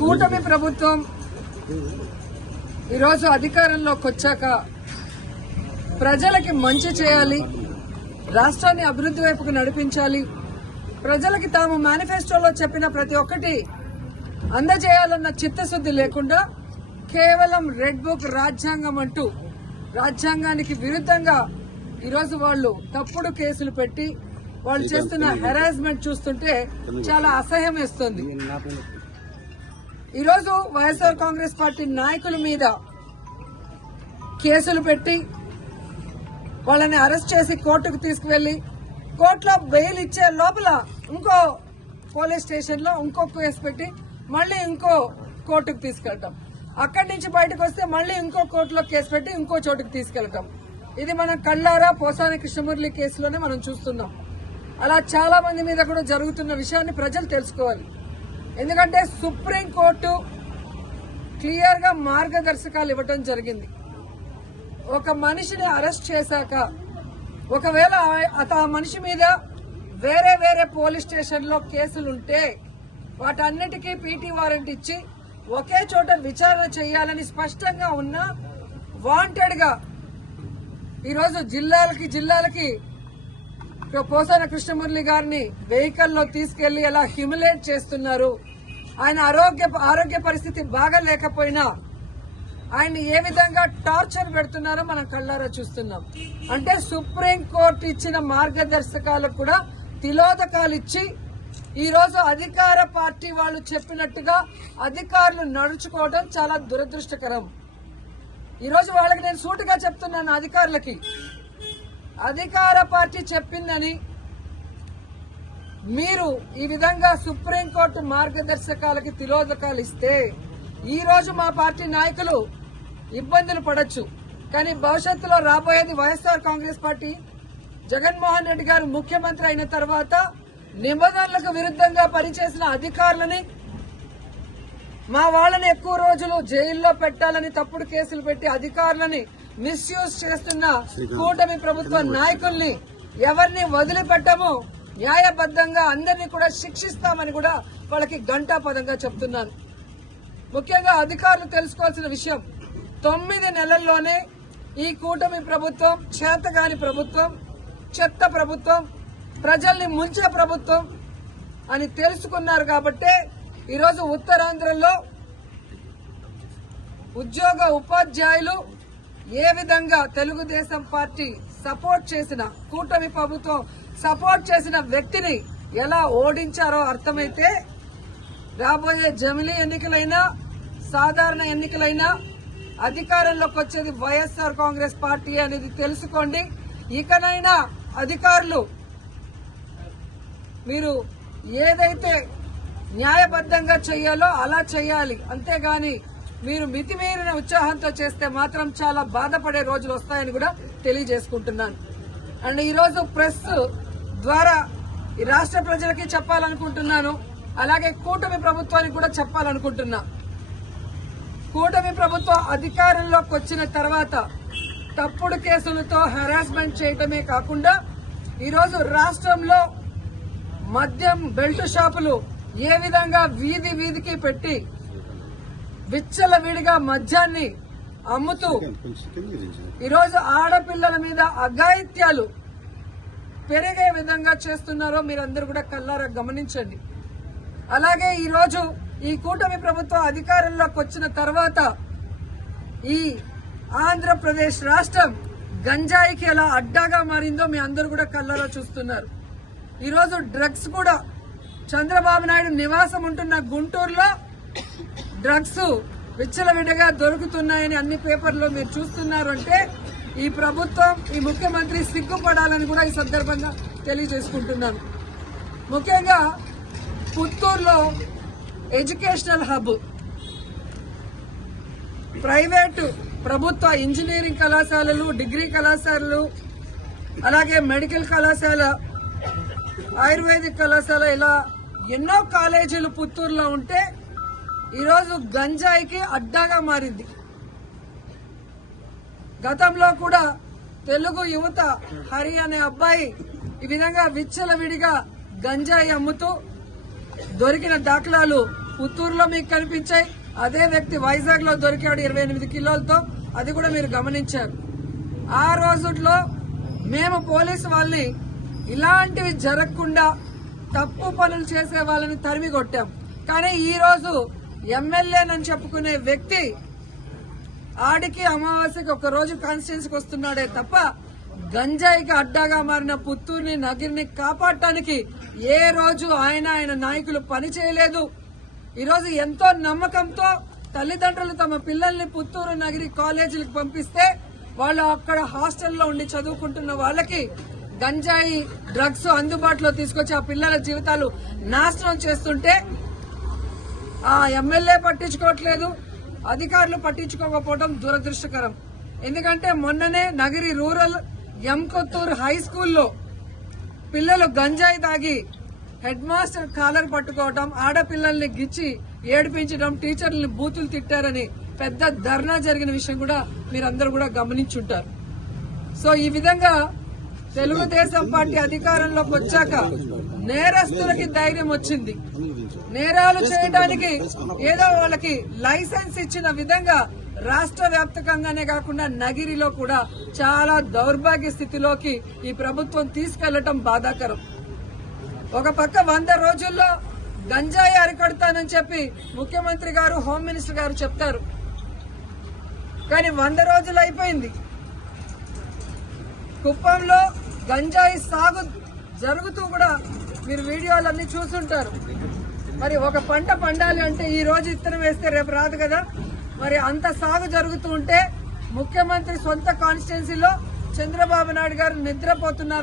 కూటమి ప్రభుత్వం ఈరోజు అధికారంలోకి వచ్చాక ప్రజలకి మంచి చేయాలి, రాష్ట్రాన్ని అభివృద్ధి వైపుకు నడిపించాలి, ప్రజలకి తాము మేనిఫెస్టోలో చెప్పిన ప్రతి ఒక్కటి అందజేయాలన్న చిత్తశుద్ధి లేకుండా కేవలం రెడ్ బుక్ రాజ్యాంగం అంటూ రాజ్యాంగానికి విరుద్ధంగా ఈరోజు వాళ్ళు తప్పుడు కేసులు పెట్టి వాళ్ళు చేస్తున్న హెరాస్మెంట్ చూస్తుంటే చాలా అసహ్యం వేస్తుంది. ఈరోజు వైఎస్ఆర్ కాంగ్రెస్ పార్టీ నాయకుల మీద కేసులు పెట్టి వాళ్ళని అరెస్ట్ చేసి కోర్టుకు తీసుకువెళ్లి కోర్టులో బెయిల్ ఇచ్చే లోపల ఇంకో పోలీస్ స్టేషన్ లో ఇంకో కేసు పెట్టి మళ్లీ ఇంకో కోర్టుకు తీసుకెళ్తాం, అక్కడి నుంచి బయటకు వస్తే మళ్లీ ఇంకో కోర్టులో కేసు పెట్టి ఇంకో చోటుకు తీసుకెళ్తాం. ఇది మనం కళ్ళారా పోసాని కృష్ణమురళి కేసులోనే మనం చూస్తున్నాం. అలా చాలా మంది మీద కూడా జరుగుతున్న విషయాన్ని ప్రజలు తెలుసుకోవాలి. ఎందుకంటే సుప్రీంకోర్టు క్లియర్ గా మార్గదర్శకాలు ఇవ్వడం జరిగింది. ఒక మనిషిని అరెస్ట్ చేశాక ఒకవేళ ఆ మనిషి మీద వేరే వేరే పోలీస్ స్టేషన్ లో కేసులుంటే వాటన్నిటికీ పీటీ వారెంట్ ఇచ్చి ఒకే చోట విచారణ చేయాలని స్పష్టంగా ఉన్న వాంటెడ్ గా ఈరోజు జిల్లాలకి పోసాన కృష్ణమురళి గారిని వెహికల్లో తీసుకెళ్లి ఎలా హ్యూమిలేట్ చేస్తున్నారు, ఆయన ఆరోగ్య పరిస్థితి బాగా లేకపోయినా ఆయన్ని ఏ విధంగా టార్చర్ పెడుతున్నారో మనం కళ్ళారా చూస్తున్నాం. అంటే సుప్రీంకోర్టు ఇచ్చిన మార్గదర్శకాలకు కూడా తిలోదకాలు ఇచ్చి ఈరోజు అధికార పార్టీ వాళ్ళు చెప్పినట్టుగా అధికారులు నడుచుకోవడం చాలా దురదృష్టకరం. ఈరోజు వాళ్ళకి నేను సూటిగా చెప్తున్నాను, అధికారులకి అధికార పార్టీ చెప్పిందని మీరు ఈ విధంగా సుప్రీంకోర్టు మార్గదర్శకాలకి తిలోదకాలు ఇస్తే ఈ రోజు మా పార్టీ నాయకులు ఇబ్బందులు పడొచ్చు, కానీ భవిష్యత్తులో రాబోయేది వైఎస్ఆర్ కాంగ్రెస్ పార్టీ. జగన్మోహన్ రెడ్డి గారు ముఖ్యమంత్రి అయిన తర్వాత నిబంధనలకు విరుద్ధంగా పనిచేసిన అధికారులని, మా వాళ్ళని ఎక్కువ రోజులు జైల్లో పెట్టాలని తప్పుడు కేసులు పెట్టి అధికారులని మిస్యూజ్ చేస్తున్న కూటమి ప్రభుత్వ నాయకుల్ని ఎవరిని వదిలిపెట్టము, న్యాయబద్దంగా అందరినీ కూడా శిక్షిస్తామని కూడా వాళ్ళకి ఘంటాపదంగా చెప్తున్నాను. ముఖ్యంగా అధికారులు తెలుసుకోవాల్సిన విషయం, 9 నెలల్లోనే ఈ కూటమి ప్రభుత్వం చేతగాని ప్రభుత్వం, చెత్త ప్రభుత్వం, ప్రజల్ని ముంచే ప్రభుత్వం అని తెలుసుకున్నారు కాబట్టే ఈరోజు ఉత్తరాంధ్రలో ఉపాధ్యాయులు ఏ విధంగా తెలుగుదేశం పార్టీ సపోర్ట్ చేసిన, కూటమి ప్రభుత్వం సపోర్ట్ చేసిన వ్యక్తిని ఎలా ఓడించారో అర్థమైతే రాబోయే జమిలీ ఎన్నికలైనా సాధారణ ఎన్నికలైనా అధికారంలోకి వచ్చేది వైఎస్ఆర్ కాంగ్రెస్ పార్టీ అనేది తెలుసుకోండి. ఇకనైనా అధికారులు మీరు ఏదైతే న్యాయబద్దంగా చేయాలో అలా చేయాలి, అంతేగాని మీరు మితిమీరిన ఉత్సాహంతో చేస్తే మాత్రం చాలా బాధపడే రోజులు వస్తాయని కూడా తెలియజేసుకుంటున్నాను. అండ్ ఈరోజు ప్రెస్ ద్వారా ఈ రాష్ట్ర ప్రజలకి చెప్పాలనుకుంటున్నాను, అలాగే కూటమి ప్రభుత్వానికి కూడా చెప్పాలనుకుంటున్నా. కూటమి ప్రభుత్వం అధికారంలోకి వచ్చిన తర్వాత తప్పుడు కేసులతో హెరాస్మెంట్ చేయటమే కాకుండా ఈరోజు రాష్ట్రంలో మద్యం బెల్ట్ షాపులు ఏ విధంగా వీధికి పెట్టి విచ్చలవిడిగా మద్యాన్ని అమ్ముతూ ఈరోజు ఆడపిల్లల మీద అఘాయిత్యాలు పెరిగే విధంగా చేస్తున్నారో మీరందరూ కూడా కళ్ళారా గమనించండి. అలాగే ఈరోజు ఈ కూటమి ప్రభుత్వం అధికారంలోకి వచ్చిన తర్వాత ఈ ఆంధ్రప్రదేశ్ రాష్ట్రం గంజాయికి ఎలా అడ్డాగా మారిందో మీ అందరూ కూడా కళ్ళారా చూస్తున్నారు. ఈరోజు డ్రగ్స్ కూడా చంద్రబాబు నాయుడు నివాసం ఉంటున్న గుంటూరులో డ్రగ్స్ విచ్చలవిడిగా దొరుకుతున్నాయని అన్ని పేపర్లో మీరు చూస్తున్నారు. అంటే ఈ ప్రభుత్వం, ఈ ముఖ్యమంత్రి సిగ్గుపడాలని కూడా ఈ సందర్భంగా తెలియజేసుకుంటున్నాను. ముఖ్యంగా పుత్తూరులో ఎడ్యుకేషనల్ హబ్, ప్రైవేటు ప్రభుత్వ ఇంజనీరింగ్ కళాశాలలు, డిగ్రీ కళాశాలలు, అలాగే మెడికల్ కళాశాల, ఆయుర్వేదిక్ కళాశాల, ఇలా ఎన్నో కాలేజీలు పుత్తూరులో ఉంటే ఈరోజు గంజాయికి అడ్డాగా మారింది. గతంలో కూడా తెలుగు యువత హరి అనే అబ్బాయి ఈ విధంగా విచ్చలవిడిగా గంజాయి అమ్ముతూ దొరికిన దాఖలాలు పుత్తూరులో మీకు కనిపించాయి. అదే వ్యక్తి వైజాగ్ లో దొరికాడు 28 కిలోలతో, అది కూడా మీరు గమనించారు. ఆ రోజుల్లో మేము పోలీసు వాళ్ళని ఇలాంటివి జరగకుండా తప్పు పనులు చేసే వాళ్ళని తరిమి కొట్టాం. కానీ ఈ రోజు ఎమ్మెల్యేనని చెప్పుకునే వ్యక్తి ఆడికి అమావాస్యకి ఒక రోజు కాన్స్టిట్యున్సీకి వస్తున్నాడే తప్ప గంజాయికి అడ్డాగా మారిన పుత్తూరుని నగిరిని కాపాడటానికి ఏ రోజు ఆయన నాయకులు పని చేయలేదు. ఈరోజు ఎంతో నమ్మకంతో తల్లిదండ్రులు తమ పిల్లల్ని పుత్తూరు నగిరి కాలేజీలకు పంపిస్తే వాళ్ళు అక్కడ హాస్టల్లో ఉండి చదువుకుంటున్న వాళ్ళకి గంజాయి డ్రగ్స్ అందుబాటులో తీసుకొచ్చి ఆ పిల్లల జీవితాలు నాశనం చేస్తుంటే ఆ ఎమ్మెల్యే పట్టించుకోవట్లేదు, అధికారులు పట్టించుకోకపోవడం దురదృష్టకరం. ఎందుకంటే మొన్ననే నగిరి రూరల్ ఎంకొత్తూరు హై స్కూల్లో పిల్లలు గంజాయి తాగి హెడ్ మాస్టర్ కాలర్ పట్టుకోవడం, ఆడపిల్లల్ని గిచ్చి ఏడిపించడం, టీచర్లని బూతులు తిట్టారని పెద్ద ధర్నా జరిగిన విషయం కూడా మీరందరూ కూడా గమనించుంటారు. సో ఈ విధంగా తెలుగుదేశం పార్టీ అధికారంలోకి వచ్చాక నేరస్తులకి ధైర్యం వచ్చింది. నేరాలు చేయడానికి ఏదో వాళ్ళకి లైసెన్స్ ఇచ్చిన విధంగా రాష్ట్ర వ్యాప్తంగానే కాకుండా నగిరిలో కూడా చాలా దౌర్భాగ్య స్థితిలోకి ఈ ప్రభుత్వం తీసుకెళ్లటం బాధాకరం. ఒక పక్క 100 రోజుల్లో గంజాయి అరికడతానని చెప్పి ముఖ్యమంత్రి గారు, హోమ్ మినిస్టర్ గారు చెప్తారు. కానీ 100 రోజులు అయిపోయింది. కుప్పంలో గంజాయి సాగు జరుగుతూ కూడా మీరు వీడియోలన్నీ చూసుంటారు. మరి ఒక పంట పండాలి అంటే ఈ రోజు ఇత్తనం వేస్తే రేపు రాదు కదా. మరి అంత సాగు జరుగుతూ ఉంటే ముఖ్యమంత్రి సొంత కాన్స్టిట్యున్సీలో చంద్రబాబు నాయుడు గారు నిద్రపోతున్నారు.